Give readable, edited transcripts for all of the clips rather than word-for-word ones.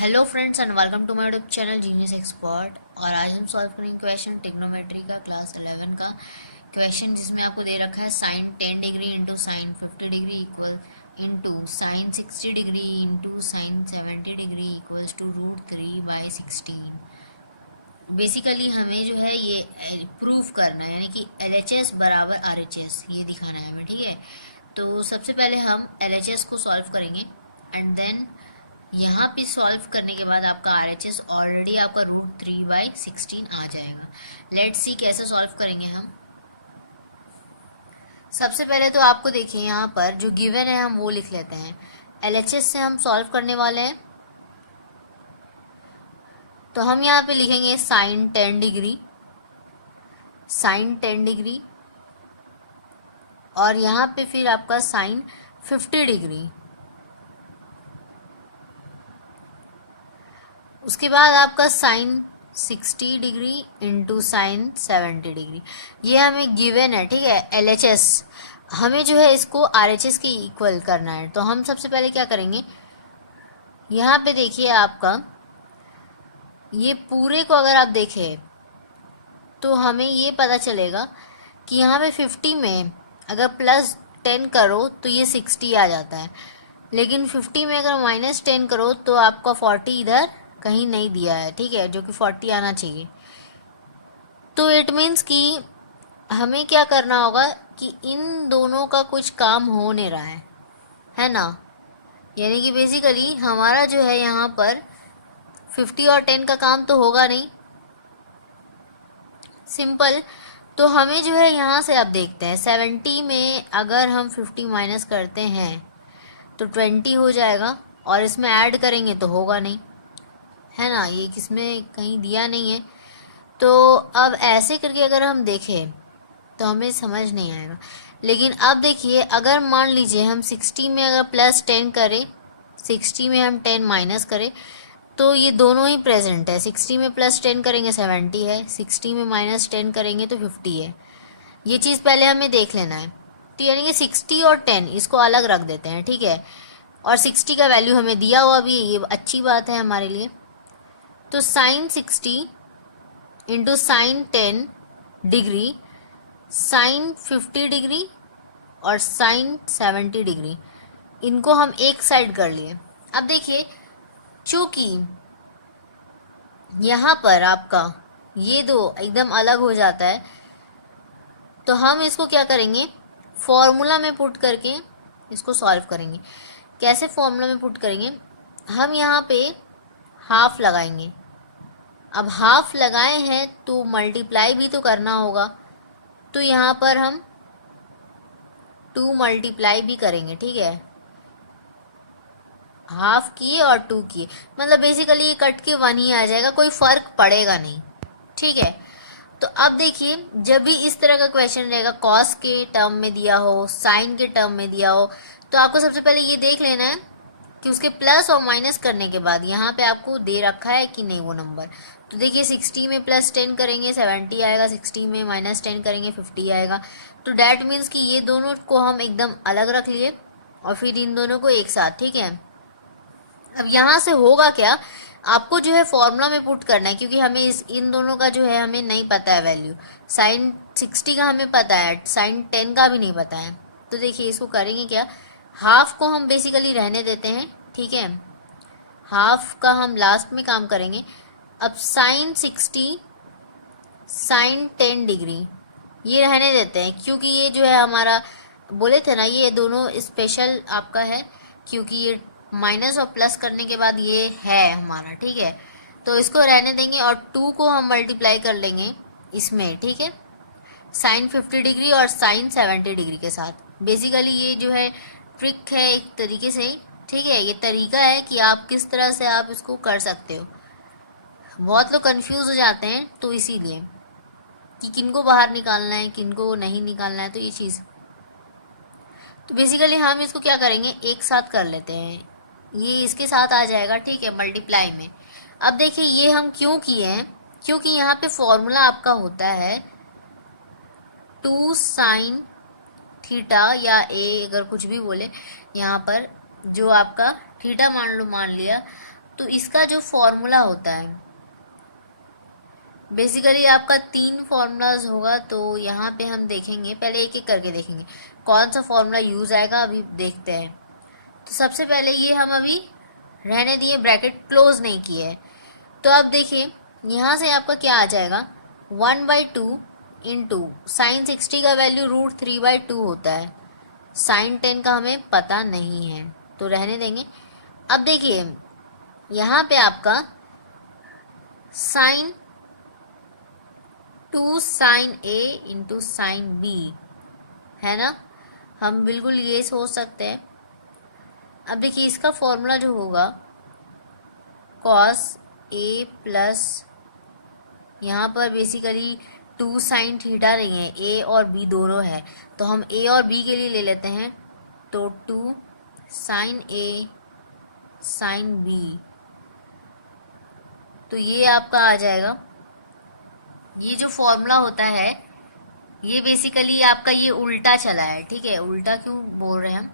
Hello friends and welcome to my YouTube channel genius expert. और आज हम solve करेंगे क्वेश्चन ट्रिग्नोमेट्री का क्लास 11 का क्वेश्चन, जिसमें आपको दे रखा है sine 10 degree into sine 50 degree equal into sine 60 degree into sine 70 degree equals to √3/16। Basically हमें जो है ये प्रूफ करना है, यानी कि LHS बराबर RHS ये दिखाना है हमें, ठीक है। तो सबसे पहले हम LHS को सॉल्व करेंगे एंड देन यहाँ पे सॉल्व करने के बाद आपका RHS ऑलरेडी आपका √3/16 आ जाएगा। लेट्स सी कैसे सॉल्व करेंगे हम। सबसे पहले तो आपको देखिए यहाँ पर जो गिवन है हम वो लिख लेते हैं। LHS से हम सॉल्व करने वाले हैं, तो हम यहाँ पे लिखेंगे साइन 10 डिग्री, साइन 10 डिग्री, और यहाँ पे फिर आपका साइन 50 डिग्री। उसके बाद आपका sine 60 degree into sine 70 degree. ये हमें गिवन है, ठीक है। LHS हमें जो है इसको RHS के इक्वल करना है। तो हम सबसे पहले क्या करेंगे, यहाँ पे देखिए आपका ये पूरे को अगर आप देखें तो हमें ये पता चलेगा कि यहाँ पे 50 में अगर +10 करो तो ये 60 आ जाता है, लेकिन 50 में अगर -10 करो तो आपका 40 इधर कहीं नहीं दिया है, ठीक है, जो कि 40 आना चाहिए। तो इट मीन्स कि हमें क्या करना होगा कि इन दोनों का कुछ काम हो नहीं रहा है ना। यानी कि बेसिकली हमारा जो है यहाँ पर 50 और 10 का काम तो होगा नहीं, सिंपल। तो हमें जो है यहाँ से अब देखते हैं 70 में अगर हम 50 माइनस करते हैं तो 20 हो जाएगा, और इसमें ऐड करेंगे तो होगा नहीं, है ना, ये किसमें कहीं दिया नहीं है। तो अब ऐसे करके अगर हम देखें तो हमें समझ नहीं आएगा। लेकिन अब देखिए अगर मान लीजिए हम 60 में अगर +10 करें, 60 में हम 10 माइनस करें, तो ये दोनों ही प्रेजेंट है। 60 में +10 करेंगे 70 है, 60 में -10 करेंगे तो 50 है। ये चीज़ पहले हमें देख लेना है। तो यानी कि 60 और 10 इसको अलग रख देते हैं, ठीक है। और 60 का वैल्यू हमें दिया हुआ भी है, ये अच्छी बात है हमारे लिए। तो sine 60 into sine 10 degree, sine 50 degree और साइन 70 डिग्री, इनको हम एक साइड कर लिए। अब देखिए चूंकि यहाँ पर आपका ये दो एकदम अलग हो जाता है, तो हम इसको क्या करेंगे, फॉर्मूला में पुट करके इसको सॉल्व करेंगे। कैसे फॉर्मूला में पुट करेंगे, हम यहाँ पे हाफ लगाएंगे। अब हाफ लगाए हैं तो मल्टीप्लाई भी तो करना होगा, तो यहाँ पर हम 2 मल्टीप्लाई भी करेंगे, ठीक है। हाफ किए और 2 किए, मतलब बेसिकली ये कट के 1 ही आ जाएगा, कोई फर्क पड़ेगा नहीं, ठीक है। तो अब देखिए जब भी इस तरह का क्वेश्चन रहेगा, कॉस के टर्म में दिया हो, साइन के टर्म में दिया हो, तो आपको सबसे पहले ये देख लेना है कि उसके प्लस और माइनस करने के बाद यहाँ पे आपको दे रखा है कि नहीं वो नंबर। तो देखिए 60 में +10 करेंगे 70 आएगा, 60 में -10 करेंगे 50 आएगा। तो डैट मीन्स कि ये दोनों को हम एकदम अलग रख लिए और फिर इन दोनों को एक साथ, ठीक है। अब यहाँ से होगा क्या, आपको जो है फॉर्मूला में पुट करना है, क्योंकि हमें इन दोनों का जो है हमें नहीं पता है वैल्यू। साइन 60 का हमें पता है, साइन 10 का भी नहीं पता है। तो देखिए इसको करेंगे क्या, हाफ को हम बेसिकली रहने देते हैं, ठीक है, हाफ का हम लास्ट में काम करेंगे। अब साइन 60 साइन 10 डिग्री ये रहने देते हैं, क्योंकि ये जो है हमारा बोले थे ना, ये दोनों स्पेशल आपका है, क्योंकि ये माइनस और प्लस करने के बाद ये है हमारा, ठीक है। तो इसको रहने देंगे और 2 को हम मल्टीप्लाई कर लेंगे इसमें, ठीक है, साइन 50 डिग्री और साइन 70 डिग्री के साथ। बेसिकली ये जो है ट्रिक है एक तरीके से, ठीक है, ये तरीका है कि आप किस तरह से आप इसको कर सकते हो। बहुत लोग कंफ्यूज हो जाते हैं, तो इसीलिए कि किनको बाहर निकालना है किनको नहीं निकालना है, तो ये चीज़। तो बेसिकली हम इसको क्या करेंगे, एक साथ कर लेते हैं, ये इसके साथ आ जाएगा, ठीक है, मल्टीप्लाई में। अब देखिए ये हम क्यों किए हैं, क्योंकि यहाँ पे फॉर्मूला आपका होता है 2 साइन थीटा, या ए अगर कुछ भी बोले यहाँ पर, जो आपका थीटा मान लिया, तो इसका जो फॉर्मूला होता है बेसिकली आपका 3 फॉर्मूलाज होगा, तो यहाँ पे हम देखेंगे, पहले एक एक करके देखेंगे कौन सा फॉर्मूला यूज आएगा, अभी देखते हैं। तो सबसे पहले ये हम अभी रहने दिए, ब्रैकेट क्लोज नहीं किए। तो अब देखिए यहाँ से आपका क्या आ जाएगा, 1/2 इंटू साइन 60 का वैल्यू √3/2 होता है, साइन 10 का हमें पता नहीं है तो रहने देंगे। अब देखिए यहाँ पे आपका sine 2 sine A into sine B है ना, हम बिल्कुल ये सोच सकते हैं। अब देखिए इसका फॉर्मूला जो होगा cos A प्लस, यहाँ पर बेसिकली 2 साइन थीटा नहीं है, A और B दोनों है, तो हम A और B के लिए ले लेते हैं, तो 2 साइन A साइन B, तो ये आपका आ जाएगा। ये जो फॉर्मूला होता है ये बेसिकली आपका ये उल्टा चला है, ठीक है, उल्टा क्यों बोल रहे हैं हम,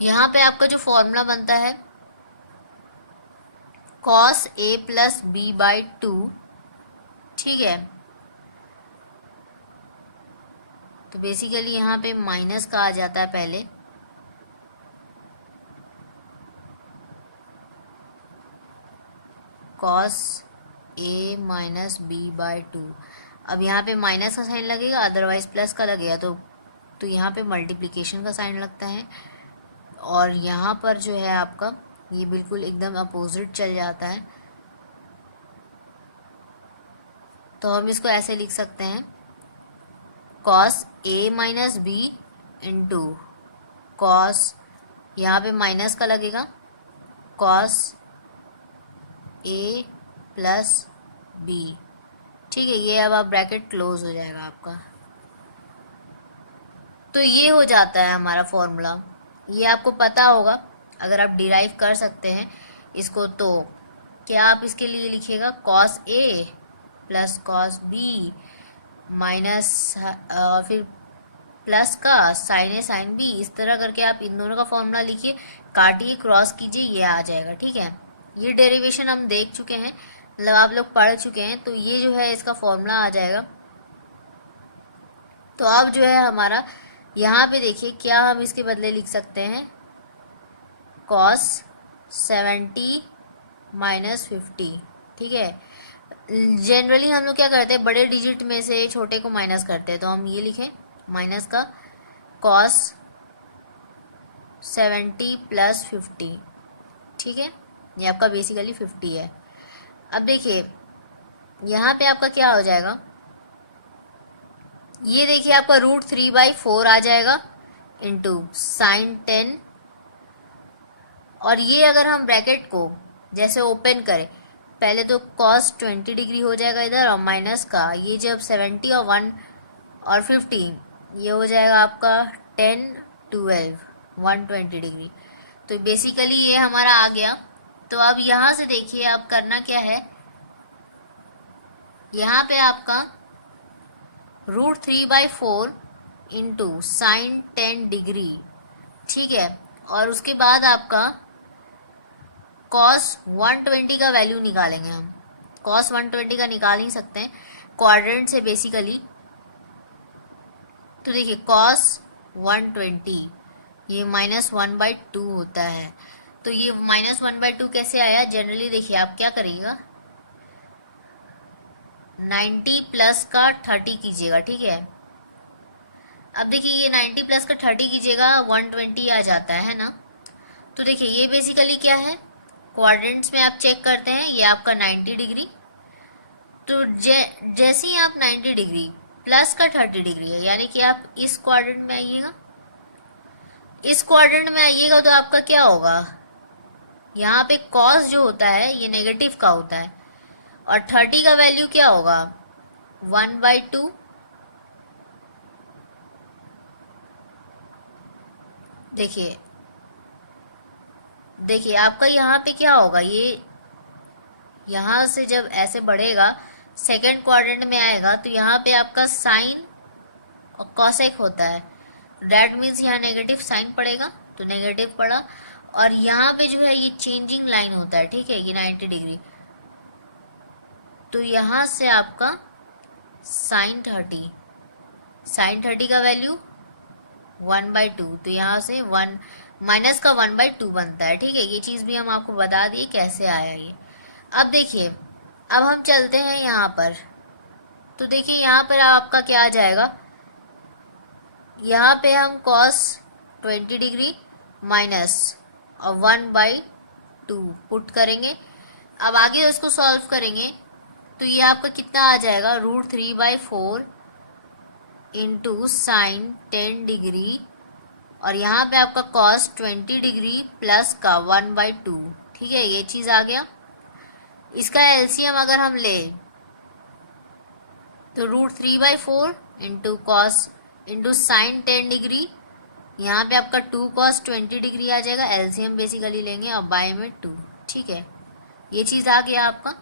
यहाँ पे आपका जो फॉर्मूला बनता है cos A प्लस B/2, ठीक है, तो बेसिकली यहाँ पे माइनस का आ जाता है पहले, cos A माइनस B/2। अब यहाँ पे माइनस का साइन लगेगा, अदरवाइज प्लस का लगेगा, तो यहाँ पे मल्टीप्लिकेशन का साइन लगता है, और यहाँ पर जो है आपका ये बिल्कुल एकदम अपोजिट चल जाता है। तो हम इसको ऐसे लिख सकते हैं cos A minus B into cos, यहाँ पे माइनस का लगेगा, cos A प्लस B, ठीक है, ये अब आप ब्रैकेट क्लोज हो जाएगा आपका। तो ये हो जाता है हमारा फॉर्मूला, ये आपको पता होगा, अगर आप डिराइव कर सकते हैं इसको, तो क्या आप इसके लिए लिखिएगा cos A plus cos B minus फिर प्लस का साइन A साइन B, इस तरह करके आप इन दोनों का फॉर्मूला लिखिए, काटिए, क्रॉस कीजिए, ये आ जाएगा, ठीक है। ये डेरिवेशन हम देख चुके हैं, मतलब आप लोग पढ़ चुके हैं, तो ये जो है इसका फॉर्मूला आ जाएगा। तो अब जो है हमारा यहाँ पे देखिए क्या हम इसके बदले लिख सकते हैं, cos 70 माइनस 50, ठीक है। जनरली हम लोग क्या करते हैं, बड़े डिजिट में से छोटे को माइनस करते हैं, तो हम ये लिखें माइनस का cos 70 प्लस 50, ठीक है, ये आपका बेसिकली 50 है। अब देखिए यहाँ पे आपका क्या हो जाएगा, ये देखिए आपका √3/4 आ जाएगा इंटू साइन 10, और ये अगर हम ब्रैकेट को जैसे ओपन करें, पहले तो cos 20 डिग्री हो जाएगा इधर, और माइनस का ये जब 70 और 1 और 50, ये हो जाएगा आपका 10 12 120 डिग्री। तो बेसिकली ये हमारा आ गया। तो अब यहाँ से देखिए अब करना क्या है, यहाँ पे आपका √3/4 इंटू साइन 10 डिग्री, ठीक है, और उसके बाद आपका cos 120 का वैल्यू निकालेंगे हम, cos 120 का निकाल ही सकते हैं क्वाड्रेंट से बेसिकली। तो देखिए cos 120 ये -1/2 होता है, तो ये -1/2 कैसे आया, जनरली देखिए आप क्या करिएगा, 90 प्लस का 30 कीजिएगा, ठीक है। अब देखिए ये 90 प्लस का 30 कीजिएगा, 120 आ जाता है ना। तो देखिए ये बेसिकली क्या है, क्वाड्रेंट्स में आप चेक करते हैं, ये आपका 90 डिग्री, तो जैसे ही आप 90 डिग्री प्लस का 30 डिग्री है, यानी कि आप इस क्वाड्रेंट में आइएगा, इस क्वाड्रेंट में आइएगा, तो आपका क्या होगा, यहाँ पे cos जो होता है ये नेगेटिव का होता है, और 30 का वैल्यू क्या होगा 1/2, देखिए देखिए आपका यहाँ पे क्या होगा, ये यहाँ से जब ऐसे बढ़ेगा सेकेंड क्वाड्रेंट में आएगा, तो यहाँ पे आपका साइन और कॉसेक होता है, दैट मीन्स यहाँ नेगेटिव साइन पड़ेगा, तो नेगेटिव पड़ा, और यहाँ पे जो है ये चेंजिंग लाइन होता है, ठीक है, ये 90 डिग्री। तो यहाँ से आपका साइन 30 का वैल्यू 1/2, तो यहाँ से 1 माइनस का 1/2 बनता है, ठीक है। ये चीज़ भी हम आपको बता दिए कैसे आया ये। अब देखिए, अब हम चलते हैं यहाँ पर। तो देखिए यहाँ पर आपका क्या आ जाएगा, यहाँ पे हम cos 20 डिग्री माइनस और 1/2 पुट करेंगे। अब आगे उसको सॉल्व करेंगे तो ये आपका कितना आ जाएगा, √3/4 इंटू साइन 10 डिग्री, और यहाँ पे आपका cos 20 डिग्री प्लस का 1/2, ठीक है, ये चीज़ आ गया। इसका एलसीएम अगर हम ले तो √3/4 into cos into sine 10 degree, यहाँ पे आपका 2 cos 20 डिग्री आ जाएगा, एलसीएम बेसिकली लेंगे और बाय में 2, ठीक है, ये चीज़ आ गया आपका।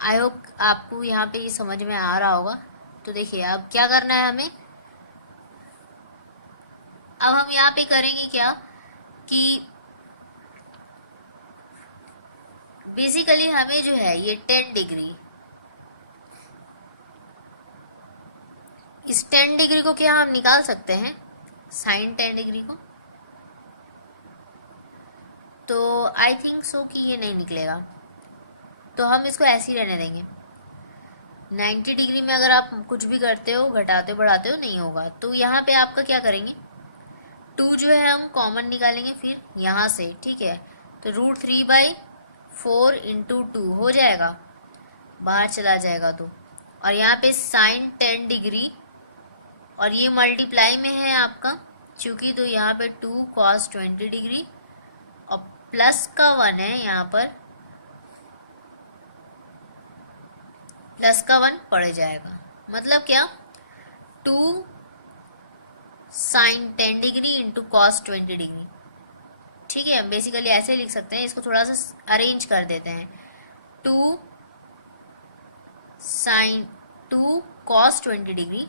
आई होप आपको यहाँ पे ये समझ में आ रहा होगा। तो देखिए अब क्या करना है हमें, अब हम यहाँ पे करेंगे क्या कि बेसिकली हमें जो है ये 10 डिग्री, इस 10 डिग्री को क्या हम निकाल सकते हैं, साइन 10 डिग्री को, तो आई थिंक सो कि ये नहीं निकलेगा, तो हम इसको ऐसे ही रहने देंगे। 90 डिग्री में अगर आप कुछ भी करते हो, घटाते हो बढ़ाते हो, नहीं होगा। तो यहाँ पे आपका क्या करेंगे, 2 जो है हम कॉमन निकालेंगे फिर यहाँ से, ठीक है, तो √3/4 इंटू 2 हो जाएगा, बाहर चला जाएगा तो, और यहाँ पे साइन 10 डिग्री, और ये मल्टीप्लाई में है आपका चूंकि, तो यहाँ पे 2 cos 20 डिग्री और प्लस का 1 है, यहाँ पर प्लस का 1 पड़ जाएगा, मतलब क्या, 2 sine 10 degree into cos 20 degree, ठीक है। बेसिकली ऐसे लिख सकते हैं, इसको थोड़ा सा अरेंज कर देते हैं, 2 sine 2 cos 20 degree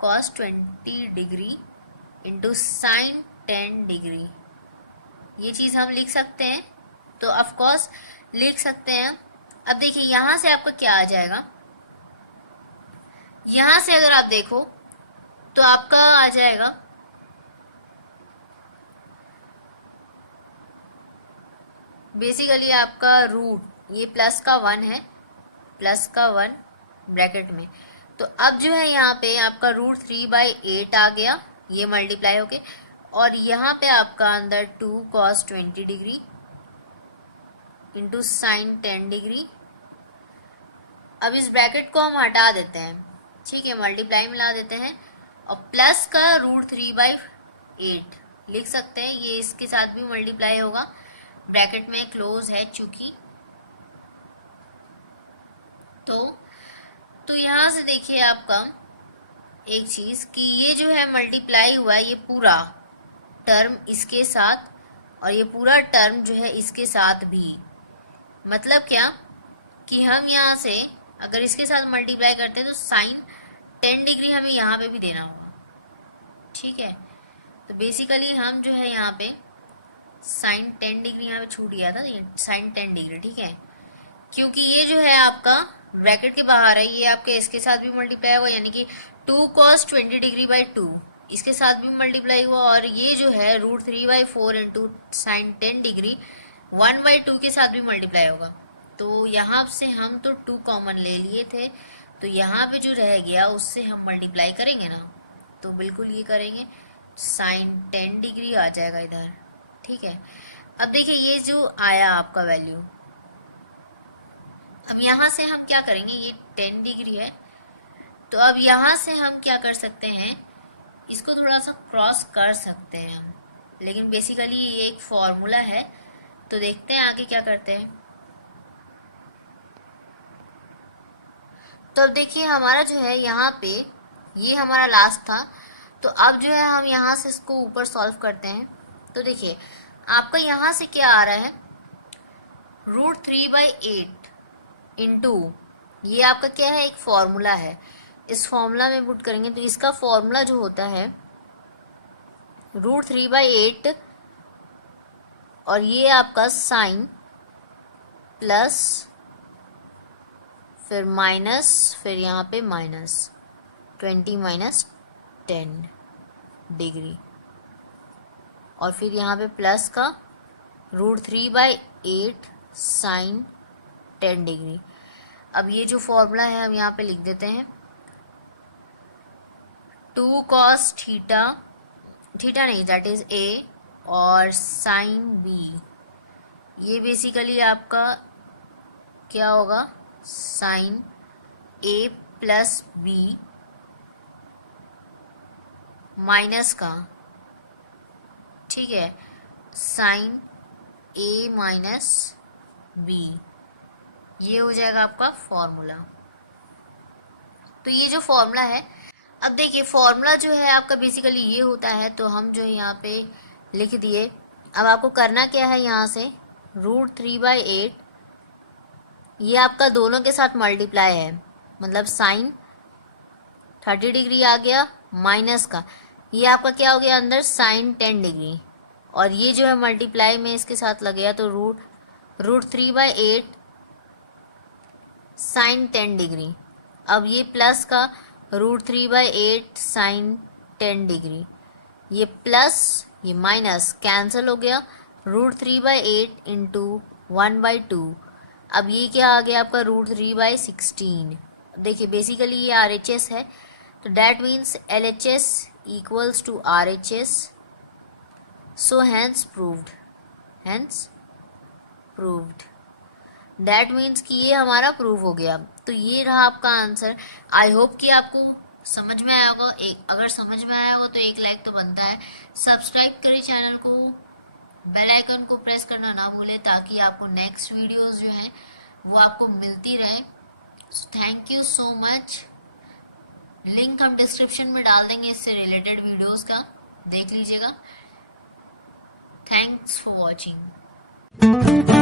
cos 20 degree into sine 10 degree, ये चीज़ हम लिख सकते हैं, तो ऑफ कोर्स लिख सकते हैं। अब देखिए यहाँ से आपका क्या आ जाएगा, यहाँ से अगर आप देखो तो आपका आ जाएगा बेसिकली आपका रूट, ये प्लस का 1 है, प्लस का 1 ब्रैकेट में, तो अब जो है यहाँ पे आपका √3/8 आ गया, ये मल्टीप्लाई होके, और यहाँ पे आपका अंदर 2 cos 20 degree into sine 10 degree. अब इस ब्रैकेट को हम हटा देते हैं, ठीक है, मल्टीप्लाई में ला देते हैं, और प्लस का √3/8 लिख सकते हैं, ये इसके साथ भी मल्टीप्लाई होगा, ब्रैकेट में क्लोज है चूंकि। तो यहाँ से देखिए आपका एक चीज कि ये जो है मल्टीप्लाई हुआ है, ये पूरा टर्म इसके साथ, और ये पूरा टर्म जो है इसके साथ भी, मतलब क्या कि हम यहाँ से अगर इसके साथ मल्टीप्लाई करते हैं तो साइन 10 डिग्री हमें यहाँ पे भी देना होगा, ठीक है। तो बेसिकली हम जो है यहाँ पे साइन 10 डिग्री यहाँ पे छूट गया था, साइन 10 डिग्री, ठीक है, क्योंकि ये जो है आपका ब्रैकेट के बाहर है, ये आपके इसके साथ भी मल्टीप्लाई हुआ, यानी कि 2 cos 20 डिग्री बाई 2 इसके साथ भी मल्टीप्लाई हुआ, और ये जो है √3/4 इंटू साइन 10 डिग्री 1/2 के साथ भी मल्टीप्लाई होगा। तो यहाँ से हम तो 2 कॉमन ले लिए थे, तो यहाँ पे जो रह गया उससे हम मल्टीप्लाई करेंगे ना, तो बिल्कुल ये करेंगे, साइन 10 डिग्री आ जाएगा इधर, ठीक है। अब देखिए ये जो आया आपका वैल्यू, अब यहाँ से हम क्या करेंगे, ये 10 डिग्री है, तो अब यहाँ से हम क्या कर सकते हैं, इसको थोड़ा सा क्रॉस कर सकते हैं हम, लेकिन बेसिकली ये एक फॉर्मूला है, तो देखते हैं आगे क्या करते हैं। तो अब देखिए हमारा जो है यहाँ पे ये हमारा लास्ट था, तो अब जो है हम यहाँ से इसको ऊपर सॉल्व करते हैं। तो देखिए आपका यहाँ से क्या आ रहा है, √3/8 इंटू, ये आपका क्या है, एक फॉर्मूला है, इस फॉर्मूला में पुट करेंगे तो इसका फॉर्मूला जो होता है √3/8 और ये आपका साइन प्लस फिर माइनस फिर यहाँ पे माइनस 20 माइनस 10 डिग्री और फिर यहाँ पे प्लस का √3/8 साइन 10 डिग्री। अब ये जो फॉर्मूला है हम यहाँ पे लिख देते हैं 2 cos थीटा, थीटा नहीं दैट इज a और साइन b, ये बेसिकली आपका क्या होगा sine a plus b minus का, ठीक है, साइन a माइनस b, ये हो जाएगा आपका फॉर्मूला। तो ये जो फॉर्मूला है, अब देखिए फॉर्मूला जो है आपका बेसिकली ये होता है, तो हम जो यहाँ पे लिख दिए। अब आपको करना क्या है, यहाँ से √3/8 ये आपका दोनों के साथ मल्टीप्लाई है, मतलब साइन 30 डिग्री आ गया माइनस का, ये आपका क्या हो गया अंदर साइन 10 डिग्री और ये जो है मल्टीप्लाई में इसके साथ लग गया, तो √3/8 साइन 10 डिग्री। अब ये प्लस का √3/8 साइन 10 डिग्री, ये प्लस ये माइनस कैंसिल हो गया, √3/8 इंटू 1/2। अब ये क्या आ गया आपका √3/16। देखिए बेसिकली ये RHS है, तो that means LHS equals to RHS, so hence proved, that means कि ये हमारा प्रूव हो गया। तो ये रहा आपका आंसर। आई होप कि आपको समझ में आया होगा। अगर समझ में आया होगा तो एक लाइक तो बनता है। सब्सक्राइब करें चैनल को, बेल आइकन को प्रेस करना ना भूलें ताकि आपको नेक्स्ट वीडियोस जो है वो आपको मिलती रहे। Thank you so much. Link हम डिस्क्रिप्शन में डाल देंगे इससे रिलेटेड वीडियोस का, देख लीजिएगा। Thanks for watching.